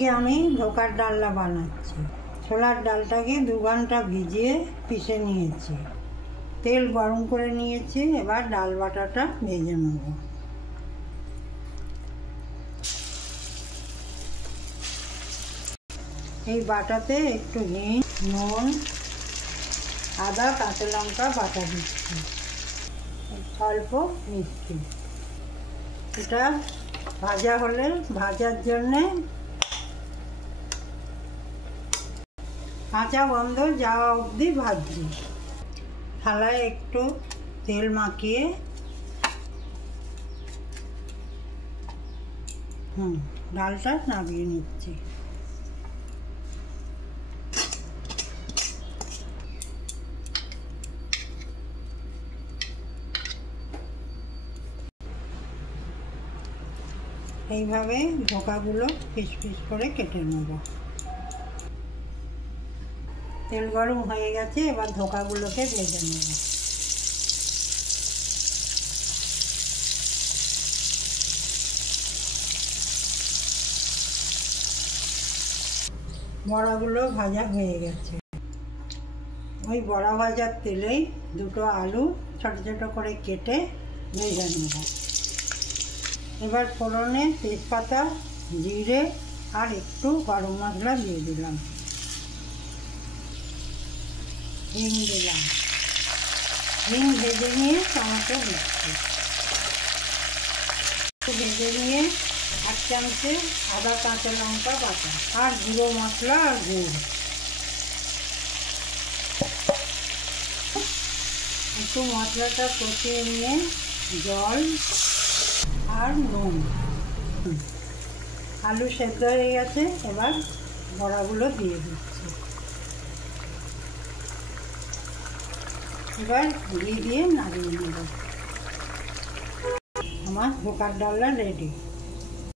আজকে আমি ধোকার ডালনা বানাচ্ছি। ছোলার ডালটাকে 2 ঘন্টা ভিজিয়ে পিষে নিয়েছি, তেল গরম করে নিয়েছি। এবার ডাল বাটাটা ভেজে নেব। এই বাটাতে একটু হিং, নুন, আদা, কাঁচা লঙ্কা বাটা দিচ্ছি, অল্প মিষ্টি। এটা ভাজা হলে ভাজার জন্যে কাঁচা গন্ধ যাওয়া অবধি ভাজছি। থালায় একটু তেল মাখিয়ে ডালটা নামিয়ে নিচ্ছি। এইভাবে ধোকাগুলো পিস পিস করে কেটে নেব। তেল গরম হয়ে গেছে, এবার ধোকাগুলোকে ভেজে নেব। বড়াগুলো ভাজা হয়ে গেছে। ওই বড়া ভাজার তেলেই 2টো আলু ছোট ছোট করে কেটে ভেজে নেব। এবার ফোড়নে তেজপাতা, জিরে আর একটু গরম মশলা দিয়ে দিলাম, হিং দিলাম। হিং ভেজে নিয়ে টমেটো দিচ্ছি। ভেজে নিয়ে 1 চামচে আদা কাঁচা লঙ্কা বাটা আর গুঁড়ো মশলা আর গুড়, একটু মশলাটা কষিয়ে নিয়ে জল আর নুন। আলু সেদ্ধ হয়ে গেছে, এবার বড়াগুলো দিয়ে দিচ্ছি। এবার ঘি দিয়ে নাড়িয়ে নেব। আমার ধোকার ডালনা রেডি।